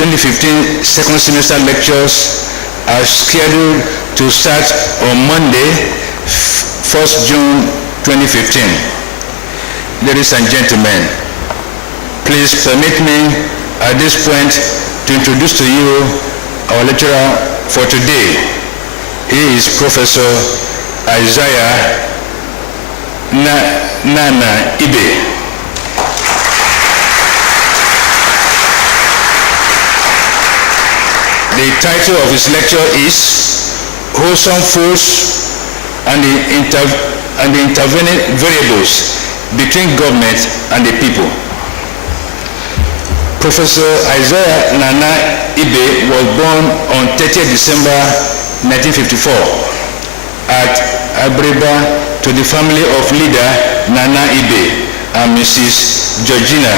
2015 second semester lectures are scheduled to start on Monday, 1st June 2015. Ladies and gentlemen, please permit me at this point to introduce to you our lecturer for today. He is Professor Isaiah Nnanna Ibeh. The title of his lecture is Wholesome Foods and the Intervening Variables Between Government and the People. Professor Isaiah Nnanna Ibeh was born on 30th December 1954 at Ibeh to the family of leader Nnanna Ibeh and Mrs. Georgina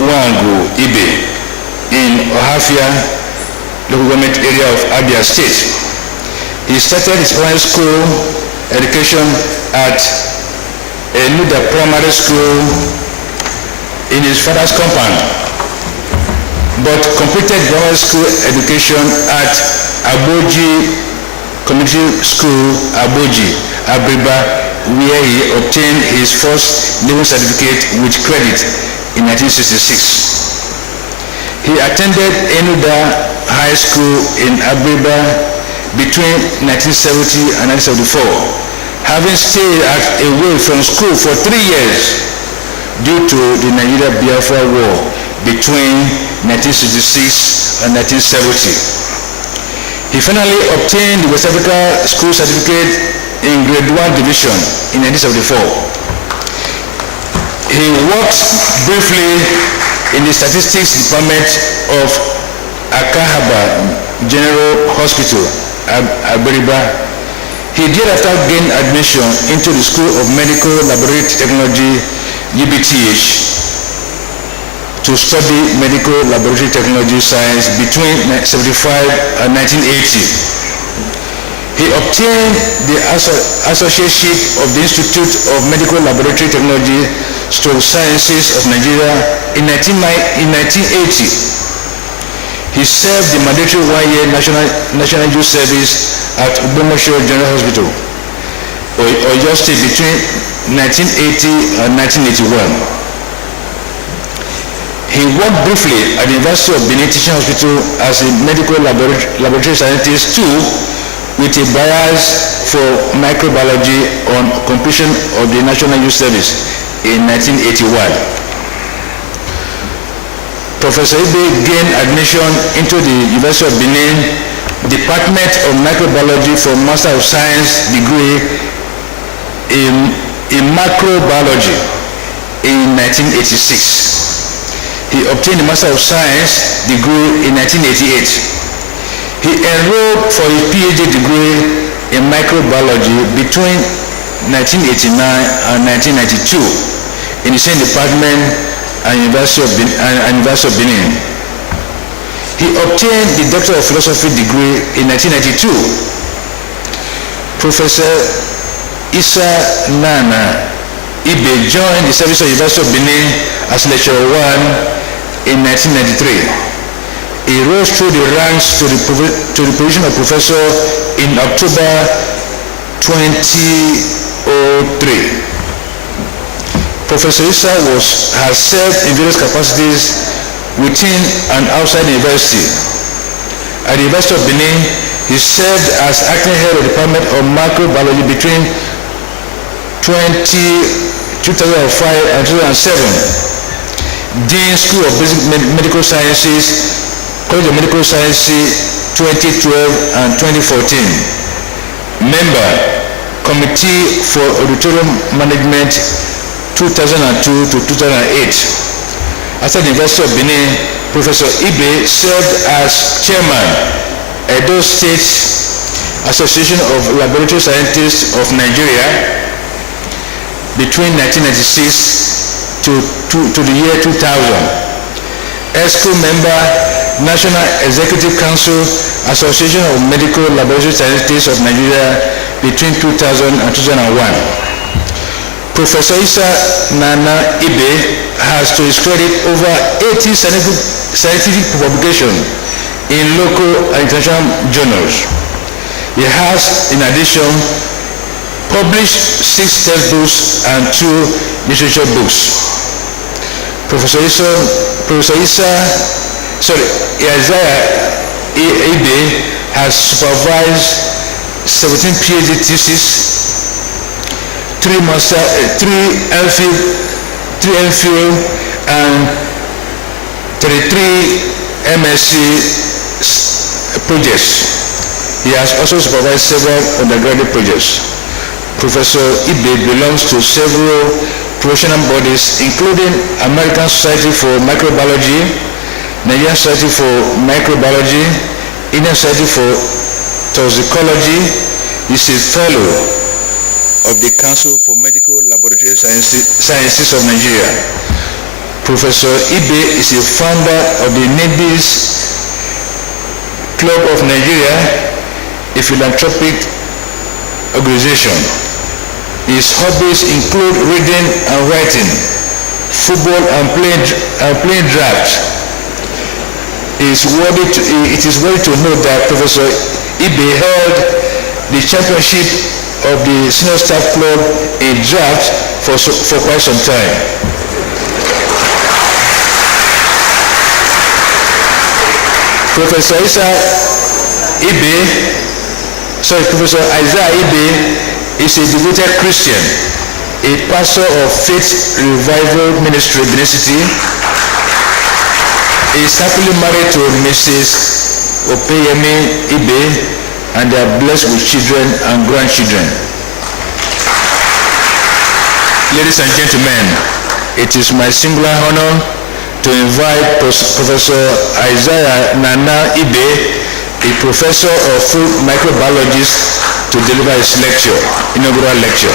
Wangu Ibeh in Ohafia, local government area of Abia State. He started his primary school education at Enuda Primary School in his father's compound, but completed primary school education at Aboji Community School, Aboji, Abriba, where he obtained his first leaving certificate with credit in 1966. He attended Enuda High School in Abriba between 1970 and 1974, having stayed away from school for 3 years due to the Nigeria-Biafra War between 1966 and 1970. He finally obtained the West Africa School Certificate in Grade 1 Division in 1974. He worked briefly in the Statistics Department of Akahaba General Hospital, Aberiba. He thereafter gained admission into the School of Medical Laboratory Technology, UBTH, to study medical laboratory technology science between 1975 and 1980. He obtained the associateship of the Institute of Medical Laboratory Technology Sciences of Nigeria in 1980. He served the mandatory 1-year national youth service at Ubomosho General Hospital, Oyo State, between 1980 and 1981. He worked briefly at the University of Benin Teaching Hospital as a medical laboratory scientist too, with a bias for microbiology on completion of the National Youth Service in 1981. Professor Ibeh gained admission into the University of Benin Department of Microbiology for Master of Science degree in Microbiology in 1986. He obtained the Master of Science degree in 1988. He enrolled for his PhD degree in microbiology between 1989 and 1992 in the same department and University of Benin. He obtained the Doctor of Philosophy degree in 1992. Professor Nnanna Ibeh joined the service of University of Benin as Lecturer 1 in 1993. He rose through the ranks to the position of professor in October 2003. Professor Issa has served in various capacities within and outside the university. At the University of Benin, he served as acting head of the Department of Microbiology between 2005 and 2007. Dean School of Basic Medical Sciences, College of Medical Sciences, 2012 and 2014. Member, Committee for Auditorium Management, 2002 to 2008. After the University of Benin, Professor Ibeh served as Chairman, Edo State Association of Laboratory Scientists of Nigeria between 1996 to the year 2000. ESCO member, National Executive Council, Association of Medical Laboratory Scientists of Nigeria between 2000 and 2001. Professor Nnanna Ibeh has to his credit over 80 scientific publications in local and international journals. He has, in addition, published 6 textbooks and 2 literature books. Professor Isaiah Ibeh has supervised 17 PhD theses, 3 MPhil and 33 MSc projects. He has also supervised several undergraduate projects. Professor Ibeh belongs to several professional bodies, including American Society for Microbiology, Nigerian Society for Microbiology, Indian Society for Toxicology. He is a fellow of the Council for Medical Laboratory Sciences of Nigeria. Professor Ibeh is a founder of the NIBIS Club of Nigeria, a philanthropic organization. His hobbies include reading and writing, football and playing draft. It is worthy to note that Professor Ibeh held the championship of the Senior Staff Club in draft for quite some time. Professor Isaiah Ibeh is a devoted Christian, a pastor of Faith Revival Ministry, Benin City. He is happily married to Mrs. Opeyemi Ibeh, and they are blessed with children and grandchildren. Ladies and gentlemen, it is my singular honor to invite Professor Isaiah Nnanna Ibeh, a professor of food microbiologist, to deliver his lecture, inaugural lecture.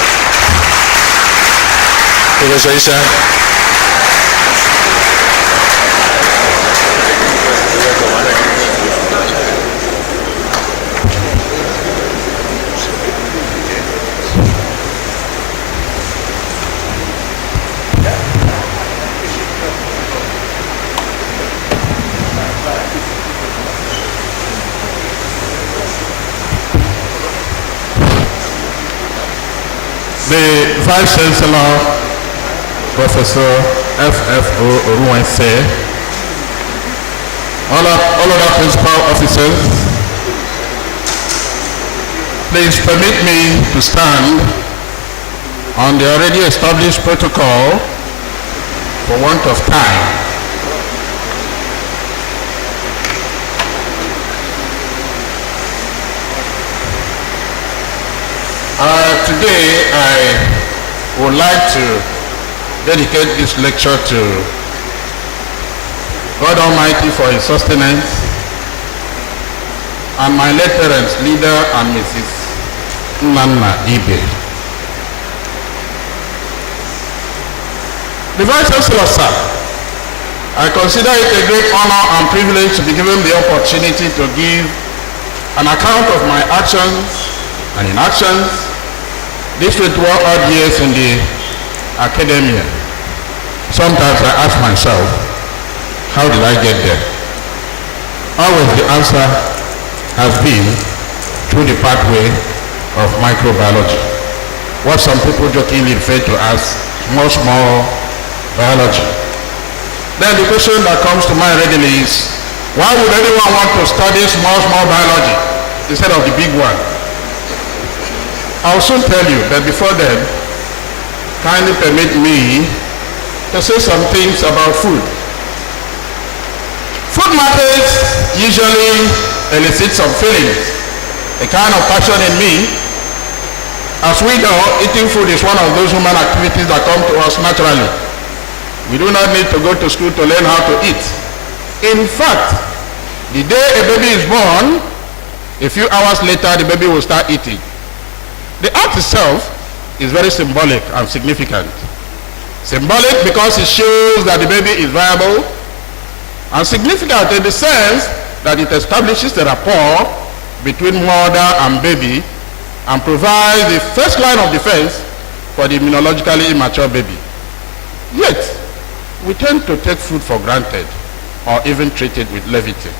Professor Isa. The Vice Chancellor, Professor F.F.O. Oruwense, all other principal officers, please permit me to stand on the already established protocol for want of time. Today I would like to dedicate this lecture to God Almighty for His sustenance, and my late parents, Leader and Mrs. Nnanna Ibeh. The Vice Chancellor, sir, I consider it a great honor and privilege to be given the opportunity to give an account of my actions and inactions these 21 odd years in the academia. Sometimes I ask myself, how did I get there? Always the answer has been through the pathway of microbiology, what some people jokingly refer to as small biology. Then the question that comes to mind readily is, why would anyone want to study small biology instead of the big one? I'll soon tell you, but before then, kindly permit me to say some things about food. Food matters usually elicit some feelings, a kind of passion in me. As we know, eating food is one of those human activities that come to us naturally. We do not need to go to school to learn how to eat. In fact, the day a baby is born, a few hours later the baby will start eating. The act itself is very symbolic and significant. Symbolic because it shows that the baby is viable, and significant in the sense that it establishes the rapport between mother and baby and provides the first line of defense for the immunologically immature baby. Yet, we tend to take food for granted or even treat it with levity.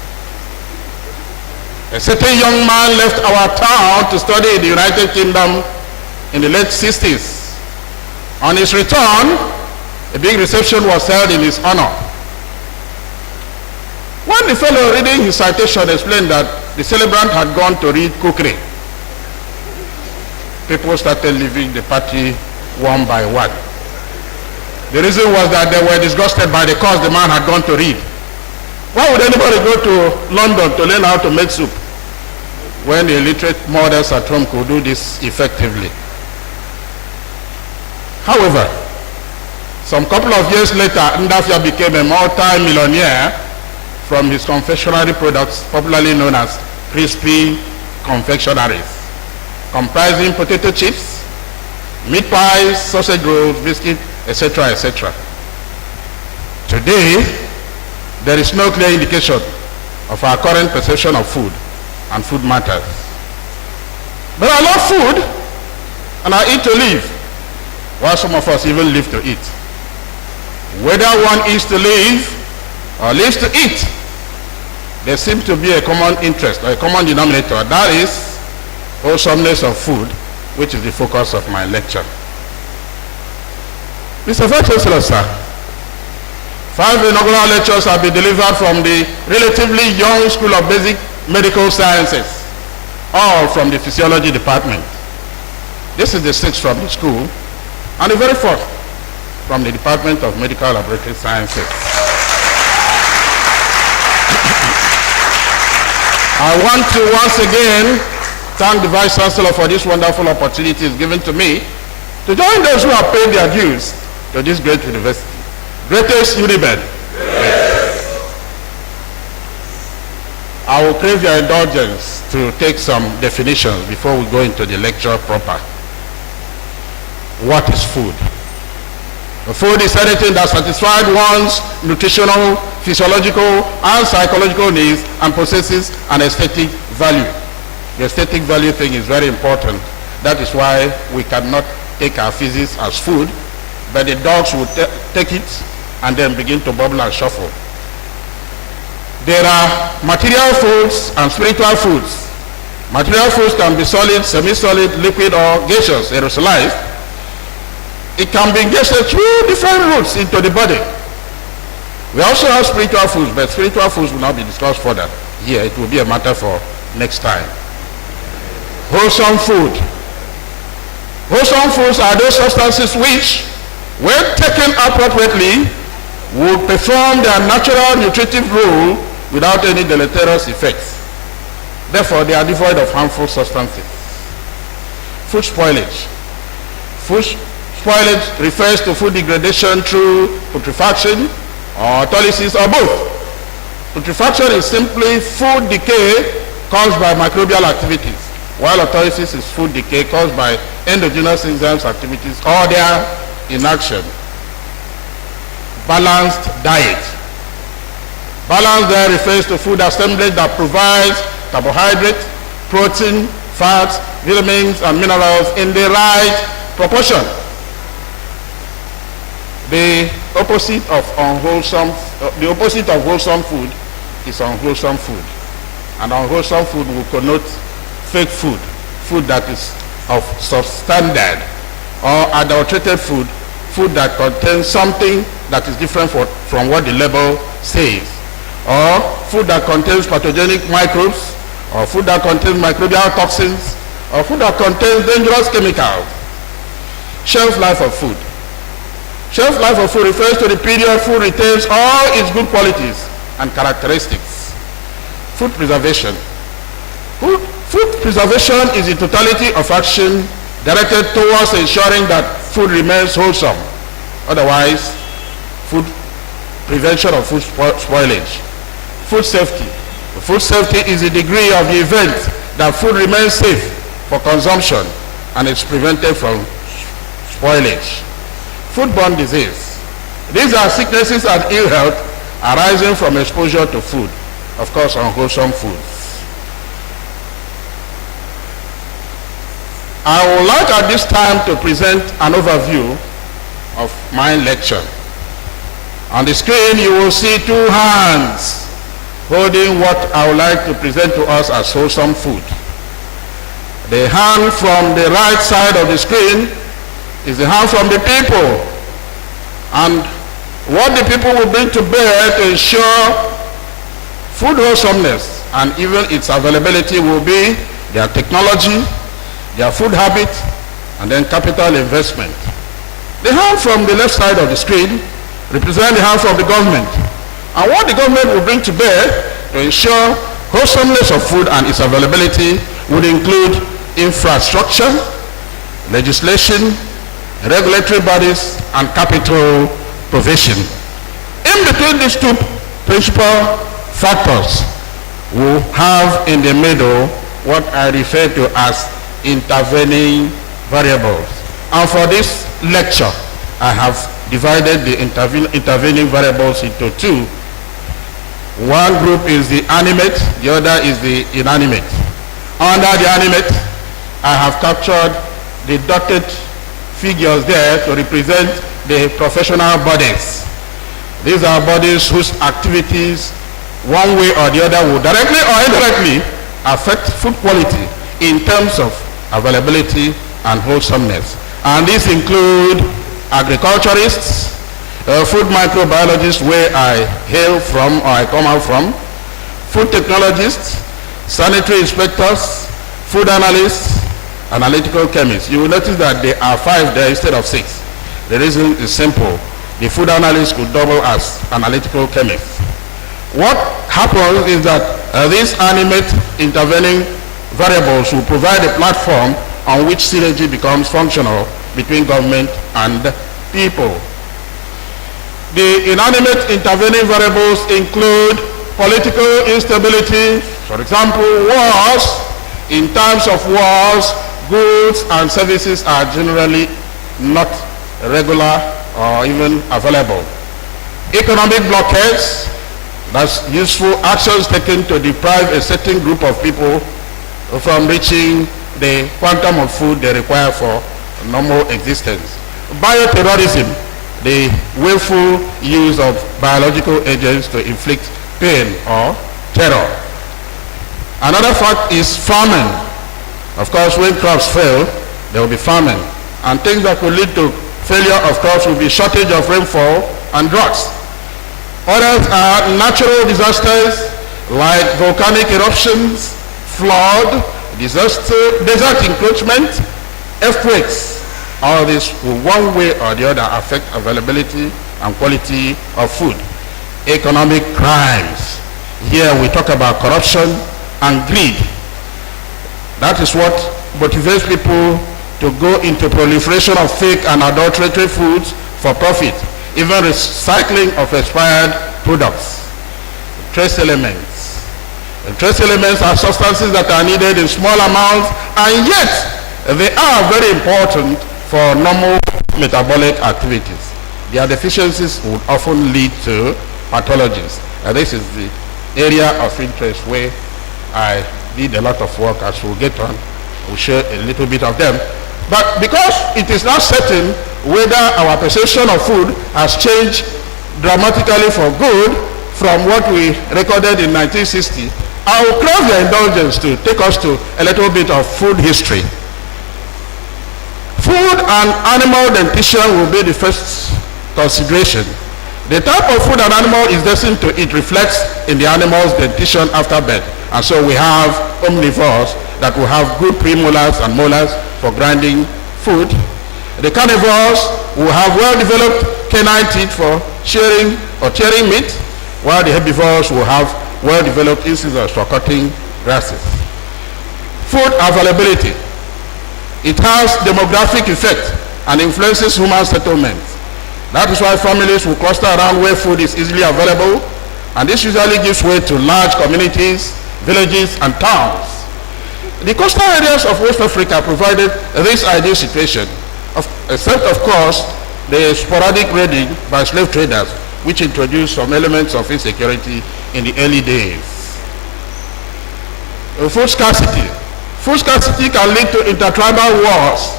A certain young man left our town to study in the United Kingdom in the late 60s. On his return, a big reception was held in his honor. When the fellow reading his citation explained that the celebrant had gone to read cookery, people started leaving the party one by one. The reason was that they were disgusted by the course the man had gone to read. Why would anybody go to London to learn how to make soup when the illiterate mothers at home could do this effectively? However, some couple of years later, Nnanna became a multi-millionaire from his confectionery products, popularly known as crispy confectionaries, comprising potato chips, meat pies, sausage rolls, biscuits, etc., etc. Today, there is no clear indication of our current perception of food and food matters. But I love food, and I eat to live, while some of us even live to eat. Whether one eats to live or lives to eat, there seems to be a common interest or a common denominator. That is wholesomeness of food, which is the focus of my lecture. Mr. Vice Chancellor, sir, 5 inaugural lectures have been delivered from the relatively young School of Basic Medical Sciences, all from the Physiology Department. This is the 6th from the school, and the very 4th from the Department of Medical Laboratory Sciences. I want to once again thank the Vice Chancellor for this wonderful opportunity it's given to me to join those who have paid their dues to this great university. Greatest Ibeh. I will crave your indulgence to take some definitions before we go into the lecture proper. What is food? Food is anything that satisfies one's nutritional, physiological, and psychological needs and possesses an aesthetic value. The aesthetic value thing is very important. That is why we cannot take our physics as food, but the dogs will take it and then begin to bubble and shuffle. There are material foods and spiritual foods. Material foods can be solid, semi-solid, liquid, or gaseous, aerosolized. It can be ingested through different routes into the body. We also have spiritual foods, but spiritual foods will not be discussed further here. It will be a matter for next time. Wholesome food. Wholesome foods are those substances which, when taken appropriately, will perform their natural nutritive role without any deleterious effects. Therefore, they are devoid of harmful substances. Food spoilage. Food spoilage refers to food degradation through putrefaction or autolysis or both. Putrefaction is simply food decay caused by microbial activities, while autolysis is food decay caused by endogenous enzymes activities or their inaction. Balanced diet. Balanced diet refers to food assemblage that provides carbohydrates, protein, fats, vitamins, and minerals in the right proportion. The opposite of wholesome food is unwholesome food. And unwholesome food will connote fake food, food that is of substandard, or adulterated food, food that contains something that is different from what the label says, or food that contains pathogenic microbes, or food that contains microbial toxins, or food that contains dangerous chemicals. Shelf life of food. Shelf life of food refers to the period food retains all its good qualities and characteristics. Food preservation. Food preservation is the totality of action directed towards ensuring that food remains wholesome. Otherwise, prevention of food spoilage. Food safety. Food safety is the degree of the event that food remains safe for consumption and is prevented from spoilage. Foodborne disease. These are sicknesses and ill health arising from exposure to food, of course unwholesome foods. I would like at this time to present an overview of my lecture. On the screen you will see two hands holding what I would like to present to us as wholesome food. The hand from the right side of the screen is the hand from the people, and what the people will bring to bear to ensure food wholesomeness and even its availability will be their technology, their food habit, and then capital investment. The hand from the left side of the screen represents the hand from the government, and what the government will bring to bear to ensure wholesomeness of food and its availability would include infrastructure, legislation, regulatory bodies, and capital provision. In between these two principal factors, we have in the middle what I refer to as intervening variables. And for this lecture, I have divided the intervening variables into two. One group is the animate, the other is the inanimate. Under the animate, I have captured the dotted figures there to represent the professional bodies. These are bodies whose activities, one way or the other, will directly or indirectly affect food quality in terms of availability and wholesomeness. And these include agriculturists, food microbiologists, where I hail from or I come out from, food technologists, sanitary inspectors, food analysts, analytical chemists. You will notice that there are 5 there instead of 6. The reason is simple. The food analyst could double as analytical chemists. What happens is that these animate intervening variables will provide a platform on which synergy becomes functional between government and people. The inanimate intervening variables include political instability, for example, wars. In times of wars, goods and services are generally not regular or even available. Economic blockades, that's useful actions taken to deprive a certain group of people from reaching the quantum of food they require for normal existence. Bioterrorism, the willful use of biological agents to inflict pain or terror. Another fact is famine. Of course, when crops fail, there will be famine. And things that could lead to failure of crops will be shortage of rainfall and droughts. Others are natural disasters like volcanic eruptions, flood, desert encroachment, earthquakes. All this will one way or the other affect availability and quality of food. Economic crimes. Here we talk about corruption and greed. That is what motivates people to go into proliferation of fake and adulterated foods for profit, even recycling of expired products. Trace elements. And trace elements are substances that are needed in small amounts, and yet they are very important for normal metabolic activities. Their deficiencies would often lead to pathologies. And this is the area of interest where I did a lot of work. As we'll get on, we'll share a little bit of them. But because it is not certain whether our perception of food has changed dramatically for good from what we recorded in 1960, I will crave your indulgence to take us to a little bit of food history. Food and animal dentition will be the first consideration. The type of food an animal is destined to eat reflects in the animal's dentition after birth. And so we have omnivores that will have good premolars and molars for grinding food. The carnivores will have well-developed canine teeth for shearing or tearing meat, while the herbivores will have well-developed incisors for cutting grasses. Food availability. It has demographic effect and influences human settlement. That is why families will cluster around where food is easily available, and this usually gives way to large communities, villages, and towns. The coastal areas of West Africa provided this ideal situation, except of course the sporadic raiding by slave traders, which introduced some elements of insecurity in the early days. Food scarcity. Food scarcity can lead to intertribal wars,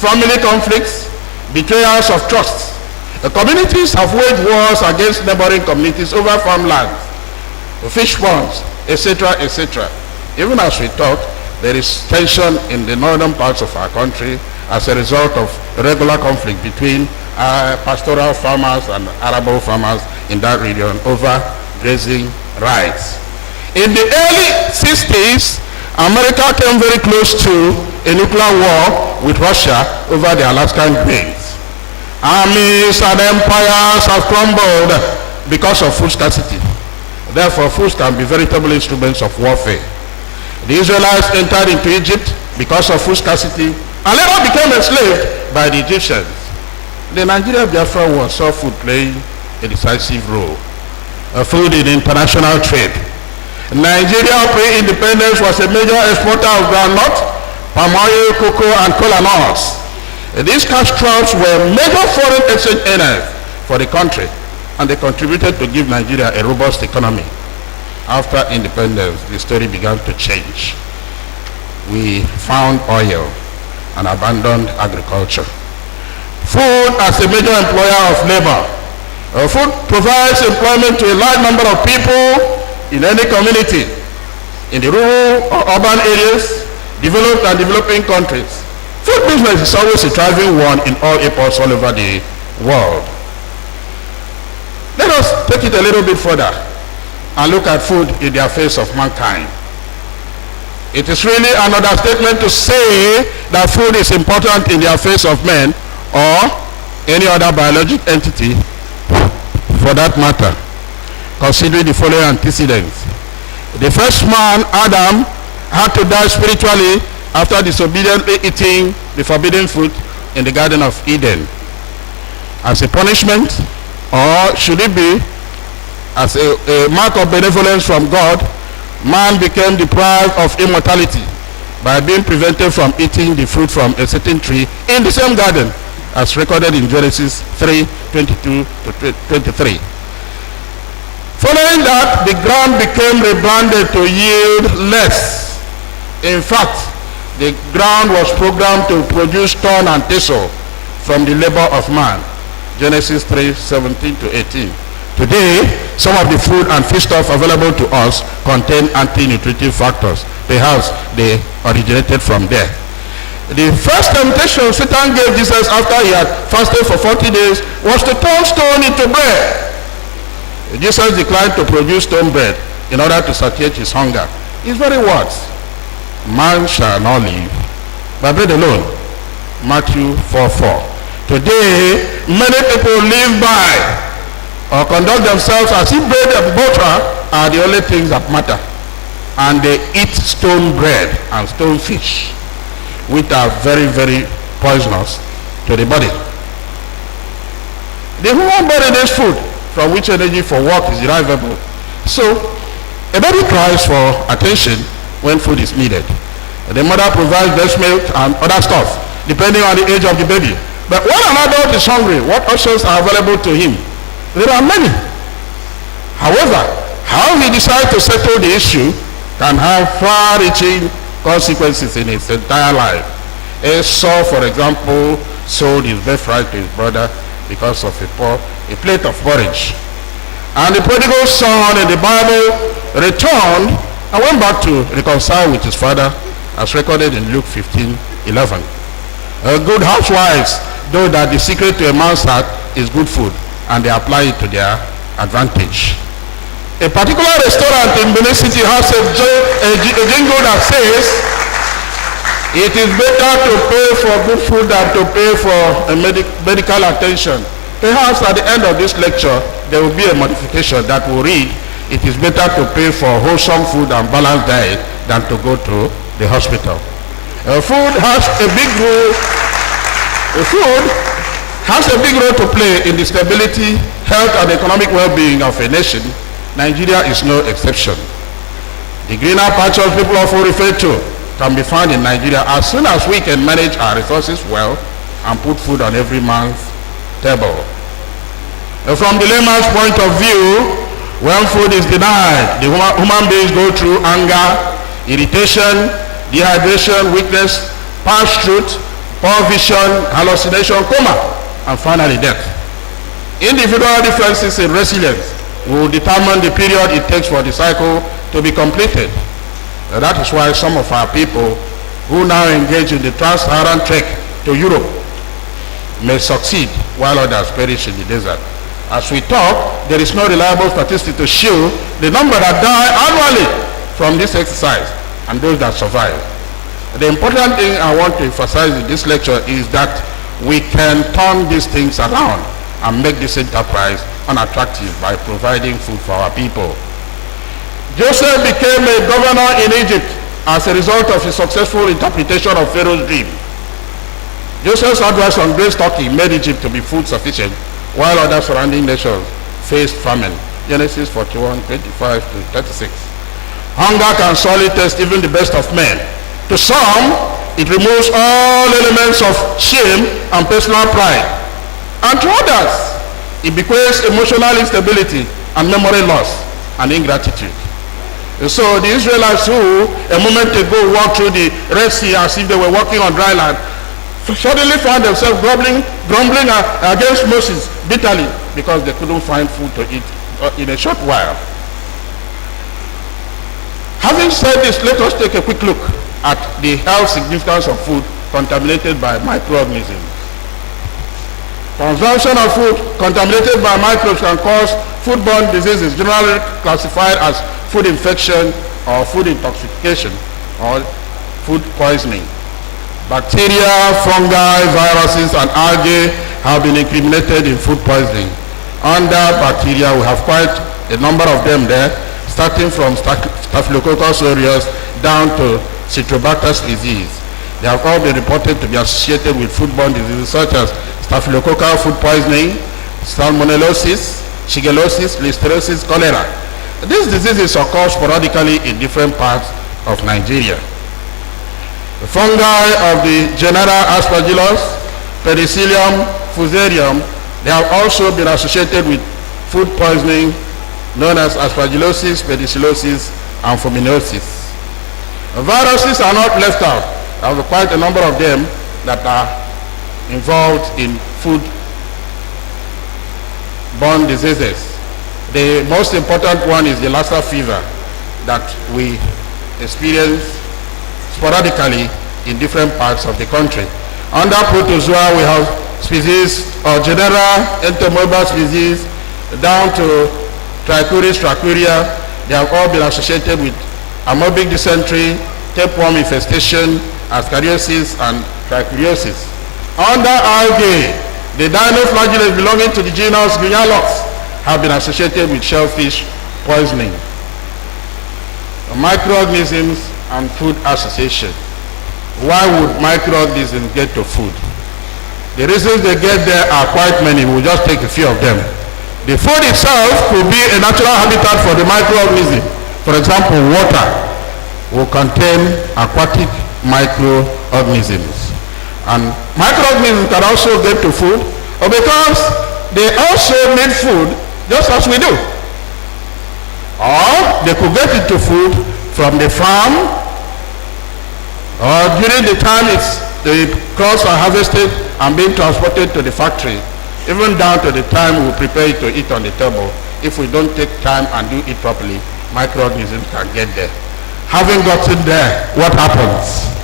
family conflicts, betrayals of trust. Communities have waged wars against neighboring communities over farmland, fish ponds, etc., etc. Even as we talk, there is tension in the northern parts of our country as a result of regular conflict between pastoral farmers and arable farmers in that region over grazing rights. In the early 60s, America came very close to a nuclear war with Russia over the Alaskan grains. Armies and empires have crumbled because of food scarcity. Therefore, food can be veritable instruments of warfare. The Israelites entered into Egypt because of food scarcity and later became enslaved by the Egyptians. The Nigeria-Biafra war saw food playing a decisive role. Food in international trade. Nigeria pre-independence was a major exporter of groundnut, palm oil, cocoa, and kola nuts. These cash crops were major foreign exchange earners for the country, and they contributed to give Nigeria a robust economy. After independence, the story began to change. We found oil and abandoned agriculture. Food as a major employer of labor. Food provides employment to a large number of people in any community, in the rural or urban areas, developed and developing countries. Food business is always a thriving one in all epochs all over the world. Let us take it a little bit further and look at food in the affairs of mankind. It is really an understatement to say that food is important in the affairs of men or any other biological entity for that matter, considering the following antecedents. The first man, Adam, had to die spiritually after disobediently eating the forbidden fruit in the Garden of Eden. As a punishment, or should it be as a mark of benevolence from God, man became deprived of immortality by being prevented from eating the fruit from a certain tree in the same garden, as recorded in Genesis 3:22 to 23. Following that, the ground became rebranded to yield less. In fact, the ground was programmed to produce corn and thistle from the labor of man. Genesis 3:17 to 18. Today, some of the food and feedstuff available to us contain anti-nutritive factors. Perhaps they originated from there. The first temptation Satan gave Jesus after he had fasted for 40 days was to turn stone into bread. Jesus declined to produce stone bread in order to satiate his hunger. His very words, "Man shall not live by bread alone." Matthew 4:4. Today, many people live by or conduct themselves as if bread and butter are the only things that matter. And they eat stone bread and stone fish, which are very, very poisonous to the body. The human body needs food from which energy for work is derivable. So, a baby cries for attention when food is needed. The mother provides breast milk and other stuff, depending on the age of the baby. But when an adult is hungry, what options are available to him? There are many. However, how he decides to settle the issue can have far-reaching consequences in his entire life. Esau, for example, sold his birthright to his brother because of a plate of porridge. And the prodigal son in the Bible returned and went back to reconcile with his father, as recorded in Luke 15:11. Good housewives know that the secret to a man's heart is good food, and they apply it to their advantage. A particular restaurant in Benin City has a jingle that says, "It is better to pay for good food than to pay for a medical attention." Perhaps at the end of this lecture, there will be a modification that will read, "It is better to pay for wholesome food and balanced diet than to go to the hospital." Food has a big role. Food has a big role to play in the stability, health, and economic well-being of a nation. Nigeria is no exception. The greener pastures people often refer to can be found in Nigeria as soon as we can manage our resources well and put food on every man's table. From the layman's point of view, when food is denied, the human beings go through anger, irritation, dehydration, weakness, parched throat, poor vision, hallucination, coma, and finally death. Individual differences in resilience will determine the period it takes for the cycle to be completed. And that is why some of our people who now engage in the trans-Saharan trek to Europe may succeed while others perish in the desert. As we talk, there is no reliable statistic to show the number that die annually from this exercise and those that survive. The important thing I want to emphasize in this lecture is that we can turn these things around and make this enterprise unattractive by providing food for our people. Joseph became a governor in Egypt as a result of his successful interpretation of Pharaoh's dream. Joseph's advice on grain stocking made Egypt to be food sufficient, while other surrounding nations faced famine. Genesis 41:25 to 36. Hunger can sorely test even the best of men. To some, it removes all elements of shame and personal pride. And to others, it bequeaths emotional instability and memory loss and ingratitude. And so the Israelites who a moment ago walked through the Red Sea as if they were walking on dry land suddenly found themselves grumbling against Moses bitterly because they couldn't find food to eat in a short while. Having said this, let us take a quick look at the health significance of food contaminated by microorganisms. Consumption of food contaminated by microbes can cause foodborne diseases, generally classified as food infection or food intoxication or food poisoning. Bacteria, fungi, viruses, and algae have been incriminated in food poisoning. Under bacteria, we have quite a number of them there, starting from Staphylococcus aureus down to Citrobacter species. They have all been reported to be associated with foodborne diseases such as staphylococcal food poisoning, salmonellosis, shigellosis, listeriosis, cholera. These diseases occur sporadically in different parts of Nigeria. The fungi of the genera Aspergillus, Penicillium, Fusarium, they have also been associated with food poisoning known as aspergillosis, pedicillosis, and fuminosis. Viruses are not left out. There are quite a number of them that are involved in food-borne diseases. The most important one is the Lassa fever that we experience sporadically in different parts of the country. Under protozoa, we have species or genera, entomobile species, down to Trichuris, Trichuria. They have all been associated with amoebic dysentery, tapeworm infestation, ascariosis, and trichuriosis. Under algae, the dinoflagellates belonging to the genus Guialox have been associated with shellfish poisoning. Microorganisms and food association. Why would microorganisms get to food? The reasons they get there are quite many. We'll just take a few of them. The food itself could be a natural habitat for the microorganism. For example, water will contain aquatic microorganisms. And microorganisms can also get to food because they also need food just as we do. Or they could get into food from the farm, or during the time the crops are harvested and being transported to the factory, even down to the time we prepare it to eat on the table. If we don't take time and do it properly, microorganisms can get there. Having gotten there, what happens?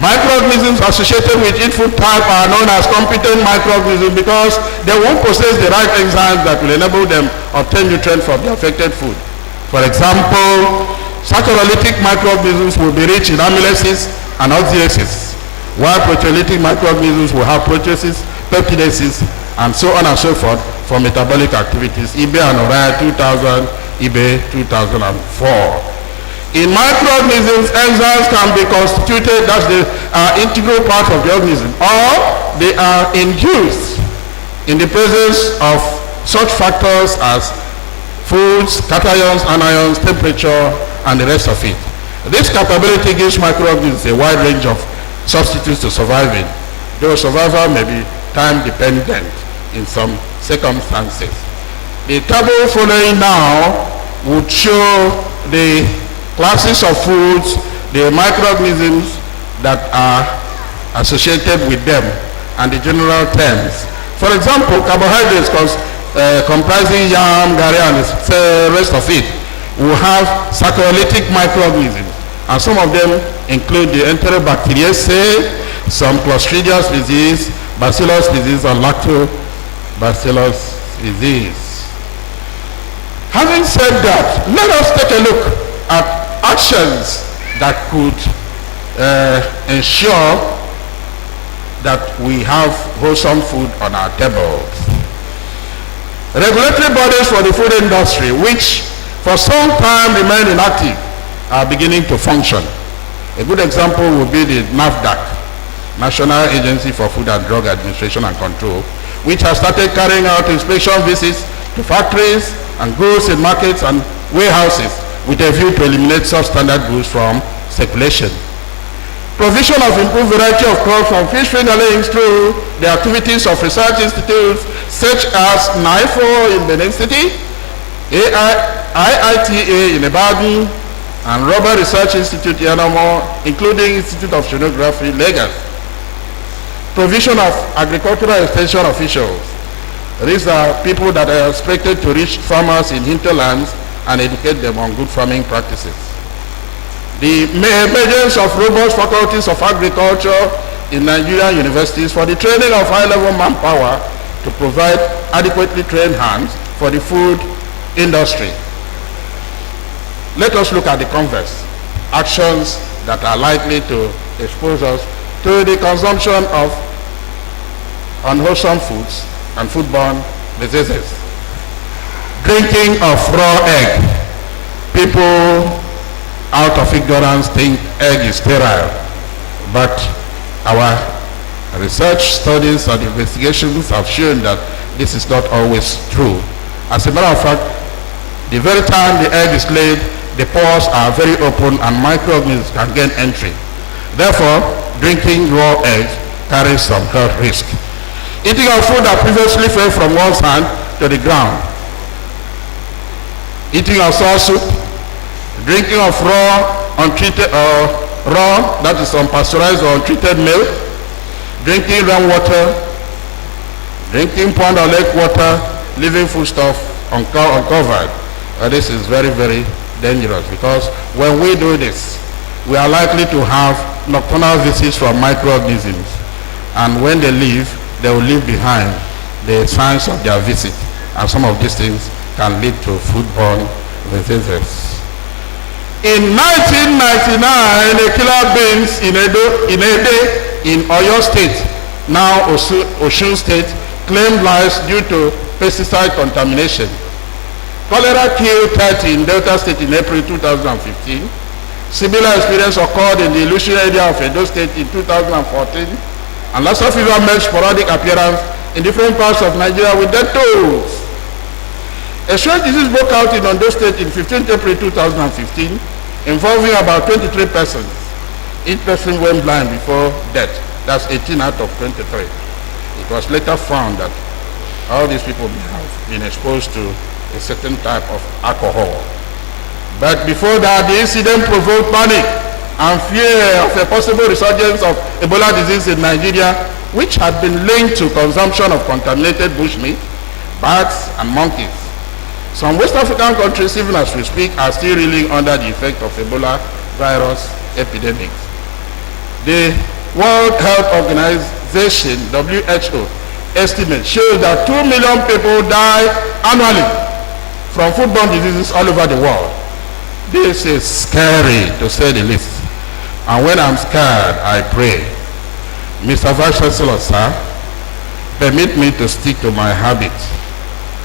Microorganisms associated with each food type are known as competent microorganisms because they won't possess the right enzymes that will enable them obtain nutrients from the affected food. For example, saccharolytic microorganisms will be rich in amylases and oxalases, while proteolytic microorganisms will have proteases, peptidases, and so on and so forth for metabolic activities. Ibeh and Orion 2000, Ibeh 2004. In microorganisms, enzymes can be constituted, that's the integral part of the organism, or they are induced in the presence of such factors as foods, cations, anions, temperature, and the rest of it. This capability gives microorganisms a wide range of substitutes to surviving, though survival may be time dependent in some circumstances. The table following now would show the classes of foods the microorganisms that are associated with them, and the general terms. For example, carbohydrates comprising yam, gari, and the rest of it will have saccharolytic microorganisms, and some of them include the Enterobacteriaceae, some Clostridium species, Bacillus species, and Lactobacillus species. Having said that, let us take a look at actions that could ensure that we have wholesome food on our tables. Regulatory bodies for the food industry, which for some time remained inactive, are beginning to function. A good example would be the NAFDAC, National Agency for Food and Drug Administration and Control, which has started carrying out inspection visits to factories and goods in markets and warehouses with a view to eliminate substandard goods from circulation. Provision of improved variety of crops from fish fingerlings through the activities of research institutes such as NIFO in Benin City, IITA in Ibadan, and Rubber Research Institute in Nnanna, including Institute of Oceanography, Lagos. Provision of agricultural extension officials. These are people that are expected to reach farmers in hinterlands and educate them on good farming practices. The emergence of robust faculties of agriculture in Nigerian universities for the training of high-level manpower to provide adequately trained hands for the food industry. Let us look at the converse, actions that are likely to expose us to the consumption of unwholesome foods and foodborne diseases. Drinking of raw egg. People out of ignorance think egg is sterile, but our research studies and investigations have shown that this is not always true. As a matter of fact, the very time the egg is laid, the pores are very open and microorganisms can gain entry. Therefore, drinking raw eggs carries some health risk. Eating of food that previously fell from one's hand to the ground. Eating of sour soup. Drinking of untreated raw, that is unpasteurized or untreated milk. Drinking rainwater. Drinking pond or lake water, leaving foodstuff uncovered. This is very, very dangerous, because when we do this, we are likely to have nocturnal visits from microorganisms, and when they leave, they will leave behind the signs of their visit, and some of these things can lead to foodborne diseases. In 1999, a killer beans in Ibeh in Oyo State, now Osun State, claimed lives due to pesticide contamination. Cholera killed 30 in Delta State in April 2015. Similar experience occurred in the Ilusion area of Edo State in 2014. And Lassa fever made sporadic appearance in different parts of Nigeria with death tolls. A strange disease broke out in Ondo State in 15th April 2015, involving about 23 persons. Each person went blind before death. That's 18 out of 23. It was later found that all these people have been exposed to a certain type of alcohol. But before that, the incident provoked panic and fear of a possible resurgence of Ebola disease in Nigeria, which had been linked to consumption of contaminated bushmeat, bats, and monkeys. Some West African countries, even as we speak, are still reeling under the effect of Ebola virus epidemics. The World Health Organization, WHO, estimates shows that 2 million people die annually from foodborne diseases all over the world. This is scary, to say the least. And when I'm scared, I pray. Mr. Vice Chancellor, sir, permit me to stick to my habit.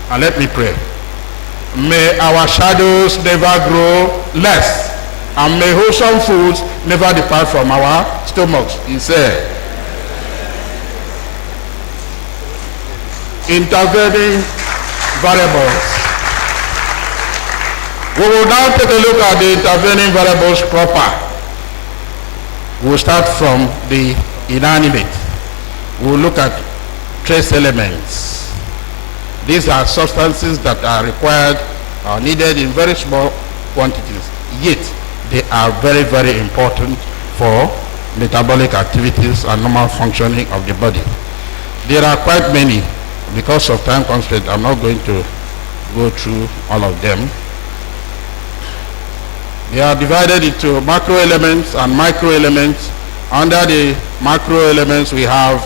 And let me pray. May our shadows never grow less, and may wholesome foods never depart from our stomachs, he said. Intervening variables. We will now take a look at the intervening variables proper. We'll start from the inanimate. We'll look at trace elements. These are substances that are required or needed in very small quantities, yet they are very, very important for metabolic activities and normal functioning of the body. There are quite many. Because of time constraint, I'm not going to go through all of them. They are divided into macro elements and micro elements. Under the macro elements, we have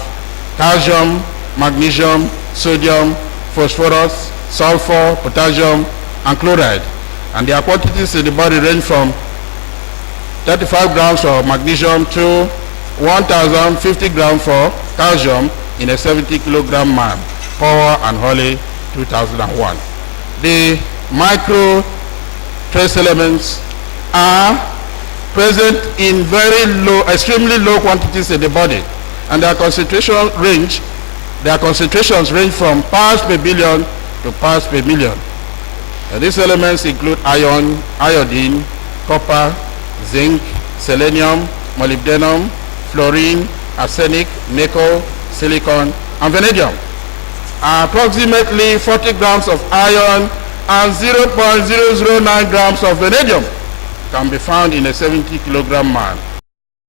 calcium, magnesium, sodium, phosphorus, sulfur, potassium, and chloride. And their quantities in the body range from 35 grams for magnesium to 1,050 grams for calcium in a 70 kilogram man. Power and Holy 2001. The micro trace elements are present in very low, extremely low quantities in the body, and their concentrations range from parts per billion to parts per million. These elements include iron, iodine, copper, zinc, selenium, molybdenum, fluorine, arsenic, nickel, silicon, and vanadium. Approximately 40 grams of iron and 0.009 grams of vanadium can be found in a 70 kilogram man.